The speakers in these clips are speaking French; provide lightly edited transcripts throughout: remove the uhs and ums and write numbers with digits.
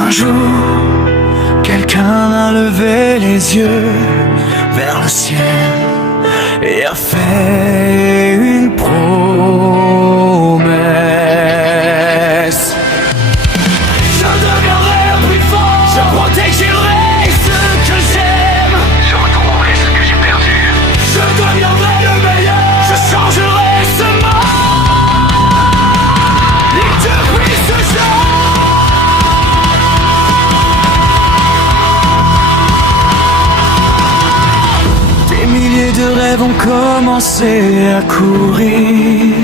Un jour, quelqu'un a levé les yeux vers le ciel et a fait une promesse. Je deviendrai plus fort, je protégerai ce que j'aime, je retrouverai ce que j'ai perdu. je deviendrai le meilleur, je changerai ce monde. Et depuis ce jour, des milliers de rêves ont commencé à courir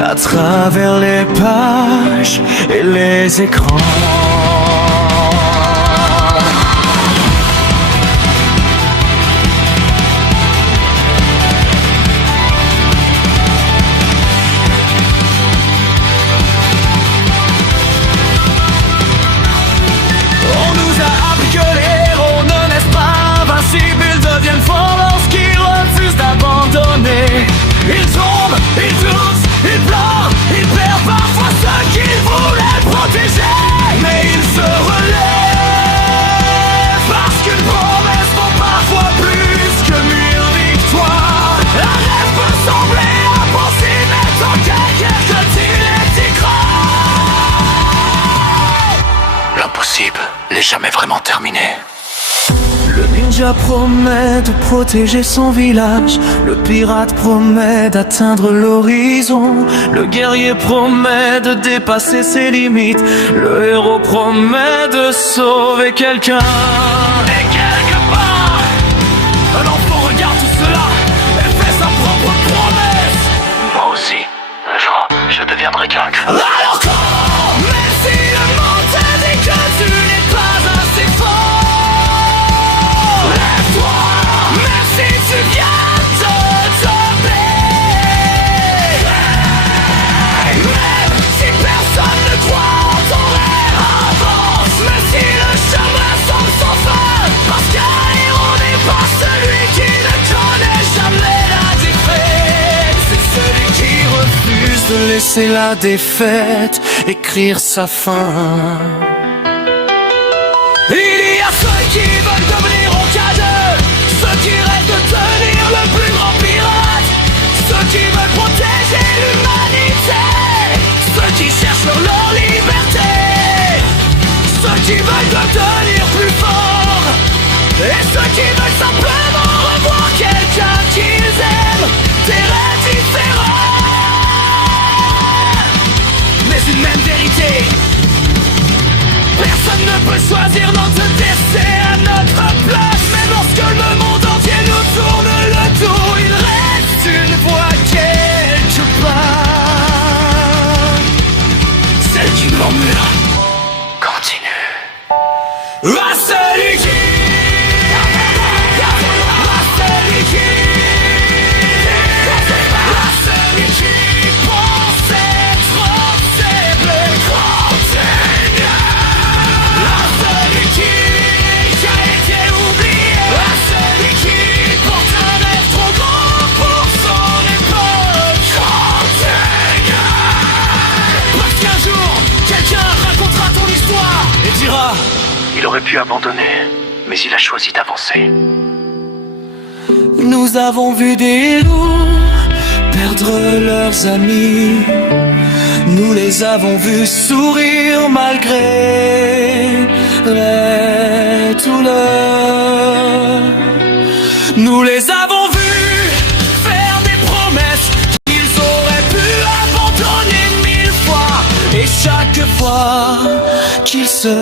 à travers les pages et les écrans. On nous a appris que les héros ne naissent pas invincibles, ils deviennent forts lorsqu'ils refusent d'abandonner. Ils tombent, ils doutent, ils pleurent, ils perdent parfois ceux qu'ils voulaient protéger. Mais ils se relèvent parce qu'une promesse vaut parfois plus que 1000 victoires. Un rêve peut sembler impossible, mais tant quelqu'un que il est y croit. L'impossible n'est jamais vraiment terminé. Le ninja promet de protéger son village, le pirate promet d'atteindre l'horizon, le guerrier promet de dépasser ses limites, le héros promet de sauver quelqu'un. Et quelque part, un enfant regarde tout cela et fait sa propre promesse. Moi aussi, un jour, je deviendrai quelqu'un. Alors comment, même si le monde te dit que tu n'es pas assez fort, lève-toi, même si tu viens de tomber. Même si personne ne croit en ton rêve, avance, même si le chemin semble sans fin, parce qu'un héros n'est pas celui qui ne connaît jamais la défaite, c'est celui qui refuse de laisser la défaite écrire sa fin. Il y a ceux qui veulent devenir au cadre, ceux qui rêvent de devenir le plus grand pirate, ceux qui veulent protéger l'humanité, ceux qui cherchent leur liberté, ceux qui veulent devenir plus forts, et ceux qui veulent simplement revoir quelqu'un qu'ils aiment, des rêves différents, mais une même vérité. Personne ne peut choisir notre destin à notre place. Mais lorsque le monde entier nous tourne le dos, il reste une voix quelque part, celle qui murmure Continue. à celui qui, à celui qui, à celui qui pense être faible, à celui qui a été oublié, à celui qui porte un rêve trop grand pour son époque. Parce qu'un jour, quelqu'un racontera ton histoire et dira: Il aurait pu abandonner, mais il a choisi d'avancer. nous avons vu des loups perdre leurs amis, nous les avons vus sourire malgré les douleurs. Nous les avons vus faire des promesses qu'ils auraient pu abandonner 1000 fois. Et chaque fois qu'ils se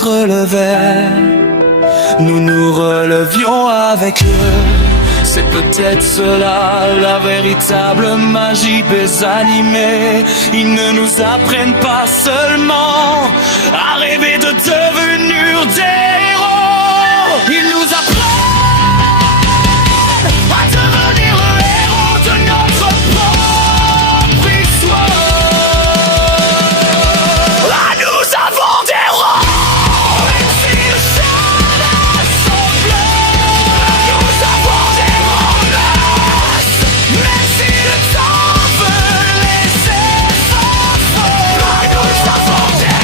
relevaient, nous nous relevions avec eux. C'est peut-être cela la véritable magie des animés. Ils ne nous apprennent pas seulement à rêver de devenir des héros, ils nous apprennent à devenir le héros de notre propre histoire. Ah, nous avons des héros. Même si le chemin semble, nous avons des promesses. Même si le temps veut laisser sans foi, nous avons des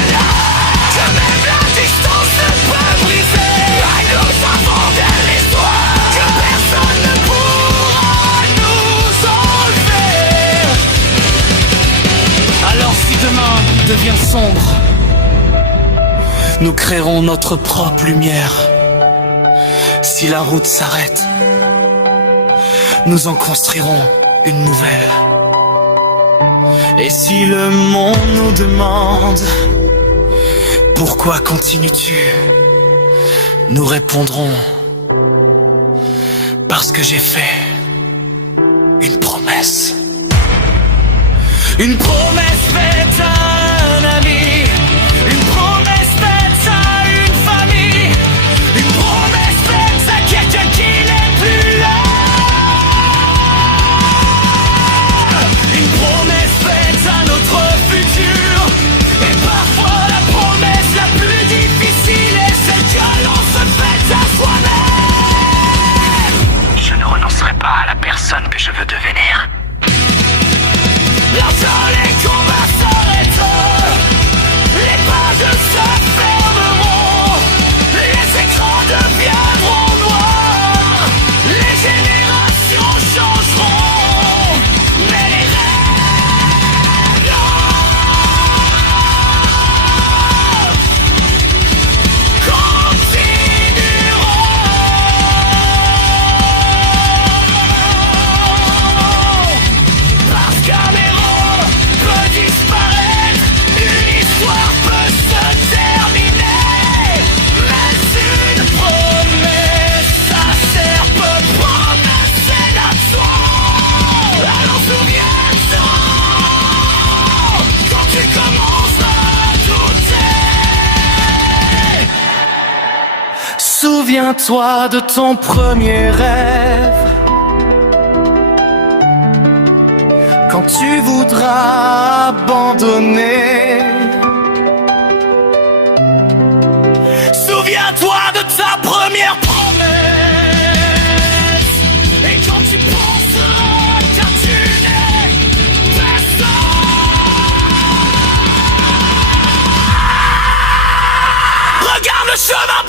devient sombre, nous créerons notre propre lumière. Si la route s'arrête, nous en construirons une nouvelle. Et si le monde nous demande pourquoi continues-tu, nous répondrons parce que j'ai fait une promesse. Une promesse faite à un ami, une promesse faite à une famille, une promesse faite à quelqu'un qui n'est plus là. Une promesse faite à notre futur. Et parfois la promesse la plus difficile est celle que l'on se fait à soi-même. Je ne renoncerai pas à la personne que je veux devenir. Lorsque les combats s'arrêtent, les pages se fermeront, les écrans deviendront noirs, les générations changeront, mais les rêves continueront. Parce qu'un héros peut disparaître, une histoire peut se terminer, mais une promesse sincère peut promettre l'action. Alors souviens-toi, quand tu commences à douter, souviens-toi de ton premier rêve. Quand tu voudras abandonner, souviens-toi de ta première promesse. Et quand tu penseras que tu n'es personne, regarde le chemin